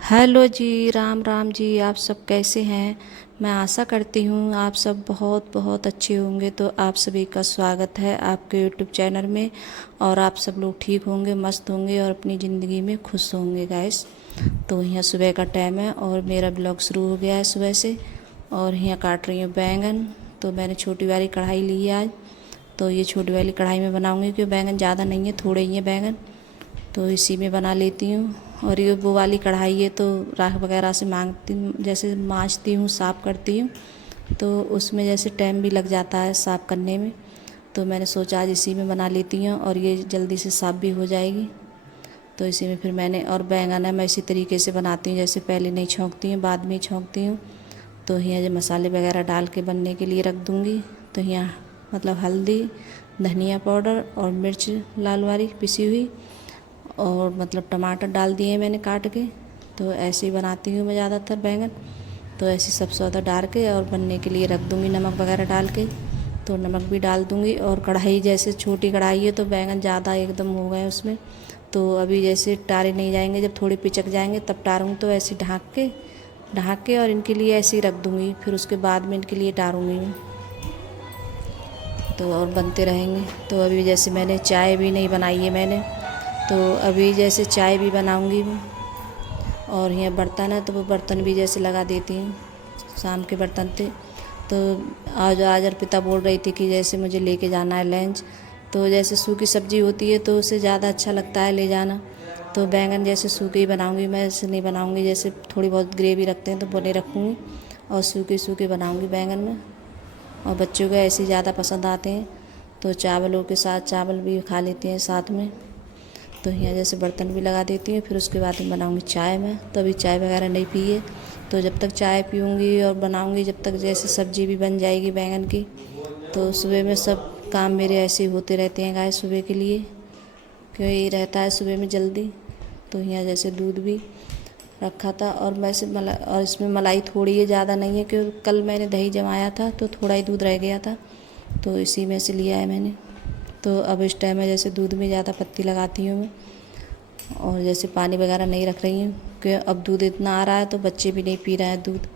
Hello जी, राम राम जी। आप सब कैसे हैं? मैं आशा करती हूँ आप सब बहुत बहुत अच्छे होंगे। तो आप सभी का स्वागत है आपके यूट्यूब चैनल में। और आप सब लोग ठीक होंगे, मस्त होंगे और अपनी ज़िंदगी में खुश होंगे गाइस। तो यहाँ सुबह का टाइम है और मेरा ब्लॉग शुरू हो गया है सुबह से। और यहाँ काट रही हूँ बैंगन। तो मैंने छोटी वाली कढ़ाई ली है आज। तो ये छोटी वाली कढ़ाई में बनाऊँगी क्योंकि बैंगन ज़्यादा नहीं है, थोड़े ही हैं बैंगन। तो इसी में बना लेती हूँ। और ये वो वाली कढ़ाई है तो राख वगैरह से मांगती हूँ, जैसे मांजती हूँ, साफ़ करती हूँ। तो उसमें जैसे टाइम भी लग जाता है साफ़ करने में। तो मैंने सोचा आज इसी में बना लेती हूँ और ये जल्दी से साफ़ भी हो जाएगी। तो इसी में फिर मैंने और बैंगन है मैं इसी तरीके से बनाती हूँ, जैसे पहले नहीं छौंकती हूँ, बाद में ही छौंकती हूँ। तो यहाँ जो मसाले वगैरह डाल के बनने के लिए रख दूँगी। तो यहाँ मतलब हल्दी, धनिया पाउडर और मिर्च लाल वाली पिसी हुई और मतलब टमाटर डाल दिए मैंने काट के। तो ऐसे ही बनाती हूँ मैं ज़्यादातर बैंगन। तो ऐसे सब सौदा डाल के और बनने के लिए रख दूँगी नमक वगैरह डाल के। तो नमक भी डाल दूँगी। और कढ़ाई जैसे छोटी कढ़ाई है तो बैंगन ज़्यादा एकदम हो गए उसमें। तो अभी जैसे टारे नहीं जाएंगे, जब थोड़े पिचक जाएंगे तब टारूँगी। तो ऐसे ढाँक के और इनके लिए ऐसे ही रख दूँगी। फिर उसके बाद में इनके लिए टारूँगी मैं। तो और बनते रहेंगे। तो अभी जैसे मैंने चाय भी नहीं बनाई है मैंने, तो अभी जैसे चाय भी बनाऊंगी मैं। और यहाँ बर्तन है तो वो बर्तन भी जैसे लगा देती हूँ, शाम के बर्तन थे। तो आज अर्पिता बोल रही थी कि जैसे मुझे लेके जाना है लंच। तो जैसे सूखी सब्ज़ी होती है तो उसे ज़्यादा अच्छा लगता है ले जाना। तो बैंगन जैसे सूखे ही बनाऊंगी मैं, ऐसे नहीं बनाऊंगी जैसे थोड़ी बहुत ग्रेवी रखते हैं तो वो नहीं रखूँगी। और सूखे सूखे बनाऊंगी बैंगन में। और बच्चों को ऐसे ज़्यादा पसंद आते हैं। तो चावलों के साथ चावल भी खा लेते हैं साथ में। तो यहाँ जैसे बर्तन भी लगा देती हूँ। फिर उसके बाद में बनाऊँगी चाय में। तो अभी चाय वगैरह नहीं पी है। तो जब तक चाय पीऊँगी और बनाऊँगी, जब तक जैसे सब्ज़ी भी बन जाएगी बैंगन की। तो सुबह में सब काम मेरे ऐसे ही होते रहते हैं गाय सुबह के लिए, क्यों यही रहता है सुबह में जल्दी। तो यहाँ जैसे दूध भी रखा था और वैसे और इसमें मलाई थोड़ी है, ज़्यादा नहीं है, क्योंकि कल मैंने दही जमाया था तो थोड़ा ही दूध रह गया था। तो इसी में से लिया है मैंने। तो अब इस टाइम में जैसे दूध में ज़्यादा पत्ती लगाती हूँ मैं। और जैसे पानी वगैरह नहीं रख रही हूँ कि अब दूध इतना आ रहा है तो बच्चे भी नहीं पी रहे हैं दूध।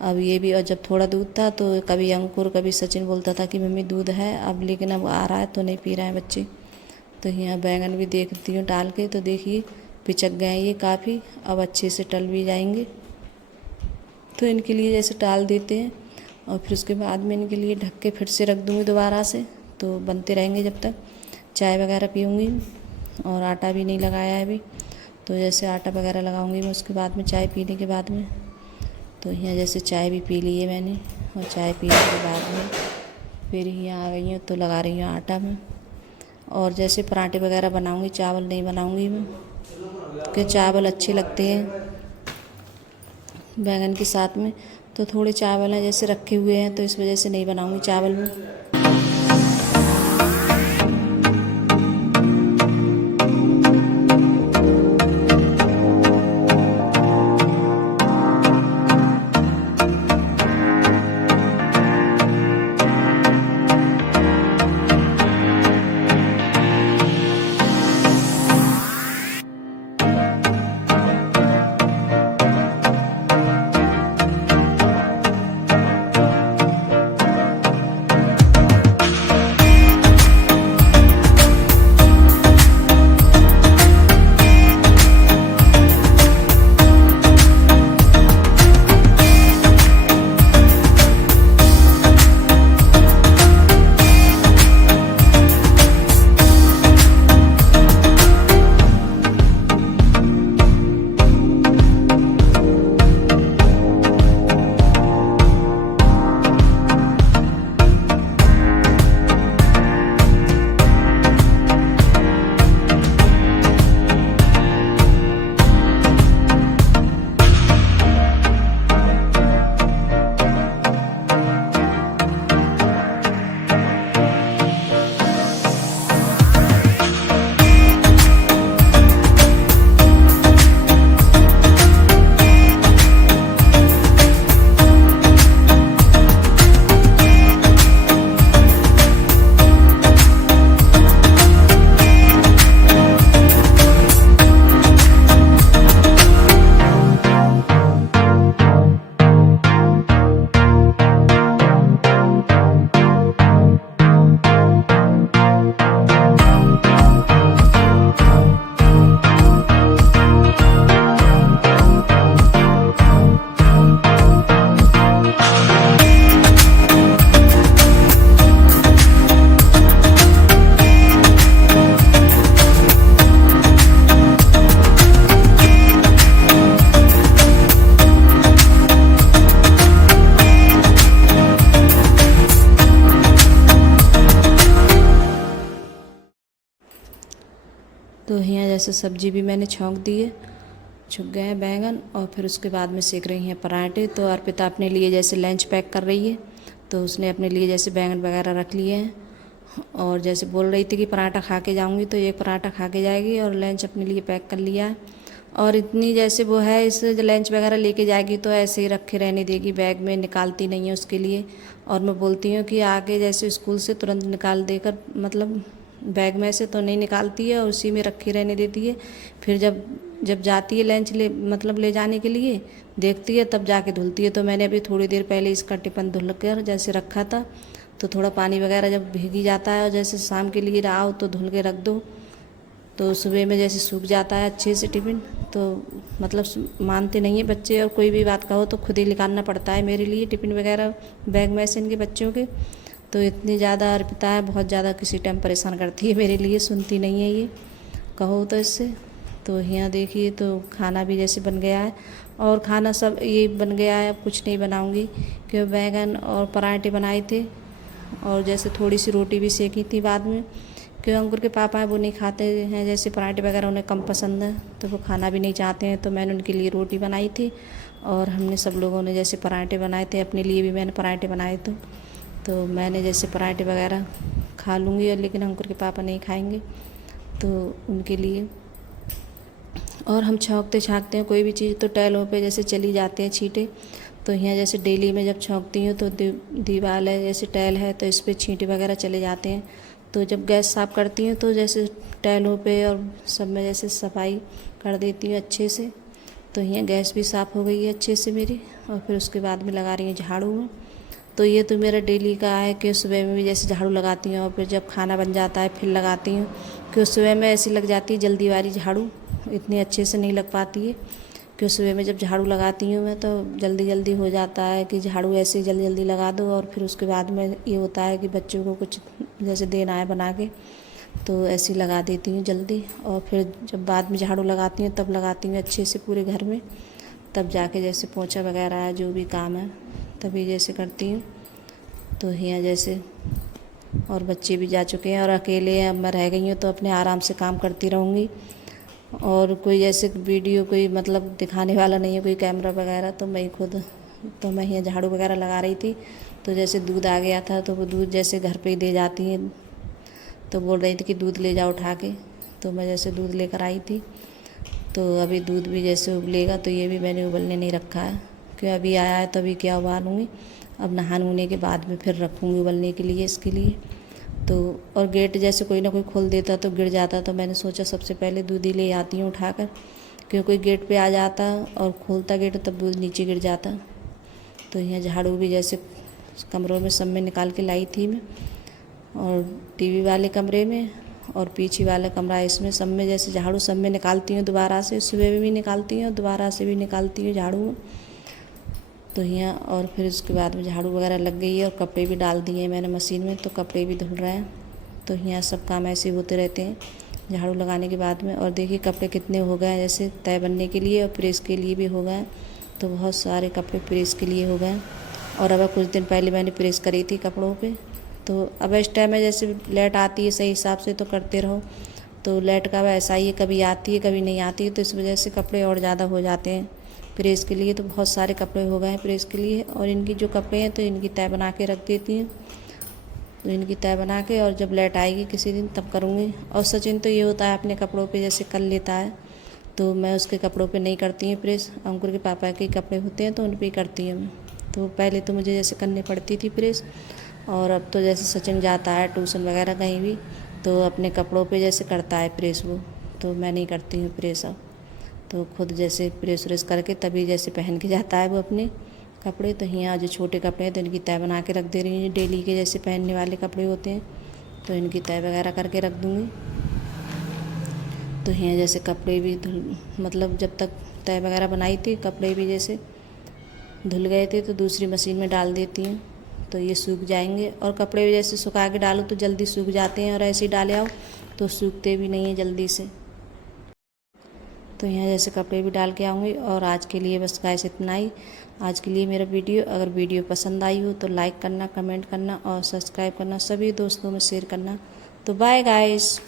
अब ये भी, और जब थोड़ा दूध था तो कभी अंकुर कभी सचिन बोलता था कि मम्मी दूध है अब, लेकिन अब आ रहा है तो नहीं पी रहे हैं बच्चे। तो यहाँ बैंगन भी देखती हूँ डाल के। तो देखिए पिचक गए ये काफ़ी, अब अच्छे से टल भी जाएंगे। तो इनके लिए जैसे टाल देते हैं और फिर उसके बाद में इनके लिए ढक के फिर से रख दूँगी दोबारा से। तो बनते रहेंगे जब तक चाय वगैरह पीऊँगी। और आटा भी नहीं लगाया है अभी। तो जैसे आटा वगैरह लगाऊंगी मैं उसके बाद में, चाय पीने के बाद में। तो यहाँ जैसे चाय भी पी ली है मैंने। और चाय पीने के बाद में फिर यहाँ आ गई हूँ तो लगा रही हूँ आटा में। और जैसे पराठे वगैरह बनाऊंगी, चावल नहीं बनाऊंगी मैं, क्योंकि चावल अच्छे लगते हैं बैंगन के साथ में। तो थोड़े चावल हैं जैसे रखे हुए हैं तो इस वजह से नहीं बनाऊंगी चावल में। तो यहाँ जैसे सब्जी भी मैंने छौंक दी है, छुक गए हैं बैंगन, और फिर उसके बाद में सेक रही हैं पराठे। तो अर्पिता अपने लिए जैसे लंच पैक कर रही है, तो उसने अपने लिए जैसे बैंगन वगैरह रख लिए हैं, और जैसे बोल रही थी कि पराठा खा के जाऊँगी, तो एक पराठा खा के जाएगी और लंच अपने लिए पैक कर लिया है। और इतनी जैसे वो है, इस लंच वगैरह लेके जाएगी तो ऐसे ही रखे रहने देगी, बैग में निकालती नहीं है उसके लिए। और मैं बोलती हूँ कि आके जैसे स्कूल से तुरंत निकाल देकर, मतलब बैग में से तो नहीं निकालती है और उसी में रखी रहने देती है। फिर जब जब जाती है लंच ले जाने के लिए, देखती है तब जाके धुलती है। तो मैंने अभी थोड़ी देर पहले इसका टिफ़िन धुल कर जैसे रखा था, तो थोड़ा पानी वगैरह जब भीगी जाता है और जैसे शाम के लिए रहा हो तो धुल के रख दो, तो सुबह में जैसे सूख जाता है अच्छे से टिफ़िन। तो मतलब मानते नहीं है बच्चे, और कोई भी बात कहो तो खुद ही निकालना पड़ता है मेरे लिए टिफ़िन वगैरह बैग में से इनके बच्चों के। तो इतनी ज़्यादा अर्पिता है, बहुत ज़्यादा किसी टाइम परेशान करती है मेरे लिए, सुनती नहीं है ये, कहो तो इससे। तो यहाँ देखिए, तो खाना भी जैसे बन गया है, और खाना सब ये बन गया है, अब कुछ नहीं बनाऊँगी क्योंकि बैंगन और पराठे बनाए थे, और जैसे थोड़ी सी रोटी भी सेकी थी बाद में, क्योंकि अंकुर के पापा हैं वो नहीं खाते हैं जैसे पराठे वगैरह, उन्हें कम पसंद है, तो वो खाना भी नहीं चाहते हैं। तो मैंने उनके लिए रोटी बनाई थी, और हमने सब लोगों ने जैसे पराठे बनाए थे, अपने लिए भी मैंने पराठे बनाए थे। तो मैंने जैसे पराठे वगैरह खा लूँगी, लेकिन अंकुर के पापा नहीं खाएंगे, तो उनके लिए। और हम छौंकते छाँकते हैं कोई भी चीज़ तो टैलों पे जैसे चली जाते हैं छींटे। तो यहाँ जैसे डेली में जब छौंकती हूँ तो दीवार है जैसे टैल है, तो इस पर छींटे वगैरह चले जाते हैं। तो जब गैस साफ़ करती हूँ तो जैसे टैलों पे और सब में जैसे सफाई कर देती हूँ अच्छे से। तो यहाँ गैस भी साफ़ हो गई है अच्छे से मेरी, और फिर उसके बाद में लगा रही हूँ झाड़ू में। तो ये तो मेरा डेली का है कि सुबह में भी जैसे झाड़ू लगाती हूँ, और फिर जब खाना बन जाता है फिर लगाती हूँ, क्योंकि सुबह में ऐसी लग जाती है जल्दी वाली झाड़ू, इतनी अच्छे से नहीं लग पाती है। क्योंकि सुबह में जब झाड़ू लगाती हूँ मैं तो जल्दी जल्दी हो जाता है कि झाड़ू ऐसे ही जल्दी जल्दी लगा दो, और फिर उसके बाद में ये होता है कि बच्चों को कुछ जैसे देना है बना के, तो ऐसे ही लगा देती हूँ जल्दी। और फिर जब बाद में झाड़ू लगाती हूँ तब लगाती हूँ अच्छे से पूरे घर में, तब जाके जैसे पोंछा वगैरह है जो भी काम है तभी जैसे करती हूँ। तो यहाँ जैसे और बच्चे भी जा चुके हैं और अकेले अब मैं रह गई हूँ, तो अपने आराम से काम करती रहूँगी। और कोई जैसे वीडियो कोई मतलब दिखाने वाला नहीं है, कोई कैमरा वगैरह, तो मैं खुद, तो मैं यहाँ झाड़ू वगैरह लगा रही थी। तो जैसे दूध आ गया था, तो वो दूध जैसे घर पे ही दे जाती हैं, तो बोल रही थी कि दूध ले जाओ उठा के, तो मैं जैसे दूध लेकर आई थी। तो अभी दूध भी जैसे उबलेगा, तो ये भी मैंने उबलने नहीं रखा है, क्योंकि अभी आया है तभी क्या उबालूँगी, अब नहाने के बाद में फिर रखूँगी उबलने के लिए इसके लिए। तो और गेट जैसे कोई ना कोई खोल देता तो गिर जाता, तो मैंने सोचा सबसे पहले दूध ही ले आती हूँ उठाकर, क्योंकि कोई गेट पे आ जाता और खोलता गेट तब दूध नीचे गिर जाता। तो यहाँ झाड़ू भी जैसे कमरों में सब में निकाल के लाई थी मैं, और टीवी वाले कमरे में और पीछे वाला कमरा, इसमें सब में जैसे झाड़ू सब में निकालती हूँ दोबारा से, सुबह में भी निकालती हूँ दोबारा से भी निकालती हूँ झाड़ू। तो यहाँ और फिर उसके बाद में झाड़ू वगैरह लग गई है, और कपड़े भी डाल दिए हैं मैंने मशीन में, तो कपड़े भी धुल रहे हैं। तो यहाँ सब काम ऐसे होते रहते हैं झाड़ू लगाने के बाद में। और देखिए कपड़े कितने हो गए हैं, जैसे तय बनने के लिए और प्रेस के लिए भी हो गए, तो बहुत सारे कपड़े प्रेस के लिए हो गए। और अब कुछ दिन पहले मैंने प्रेस करी थी कपड़ों पे। तो अब इस टाइम में जैसे लाइट आती है सही हिसाब से तो करते रहो, तो लाइट का ऐसा ही है, कभी आती है कभी नहीं आती है, तो इस वजह से कपड़े और ज़्यादा हो जाते हैं प्रेस के लिए। तो बहुत सारे कपड़े हो गए हैं प्रेस के लिए, और इनकी जो कपड़े हैं तो इनकी तय बना के रख देती हूँ, तो इनकी तय बना के, और जब लाइट आएगी किसी दिन तब करूँगी। और सचिन तो ये होता है अपने कपड़ों पे जैसे कर लेता है, तो मैं उसके कपड़ों पे नहीं करती हूँ प्रेस, अंकुर के पापा के कपड़े होते हैं तो उन पर ही करती हूँ मैं। तो पहले तो मुझे जैसे करनी पड़ती थी प्रेस, और अब तो जैसे सचिन जाता है ट्यूशन वगैरह कहीं भी, तो अपने कपड़ों पे जैसे करता है प्रेस वो, तो मैं नहीं करती हूँ प्रेस अब। तो खुद जैसे प्रेस व्रेस करके तभी जैसे पहन के जाता है वो अपने कपड़े। तो यहाँ जो छोटे कपड़े हैं तो इनकी तय बना के रख दे रही हूँ, डेली के जैसे पहनने वाले कपड़े होते हैं तो इनकी तय वगैरह करके रख दूँगी। तो यहाँ जैसे कपड़े भी मतलब जब तक तय वगैरह बनाई थी कपड़े भी जैसे धुल गए थे, तो दूसरी मशीन में डाल देती हूँ, तो ये सूख जाएंगे। और कपड़े भी जैसे सुखा के डालो तो जल्दी सूख जाते हैं, और ऐसे ही डाले आओ तो सूखते भी नहीं हैं जल्दी से। तो यहाँ जैसे कपड़े भी डाल के आऊँगी। और आज के लिए बस गाइस इतना ही, आज के लिए मेरा वीडियो। अगर वीडियो पसंद आई हो तो लाइक करना, कमेंट करना और सब्सक्राइब करना, सभी दोस्तों में शेयर करना। तो बाय गाइस।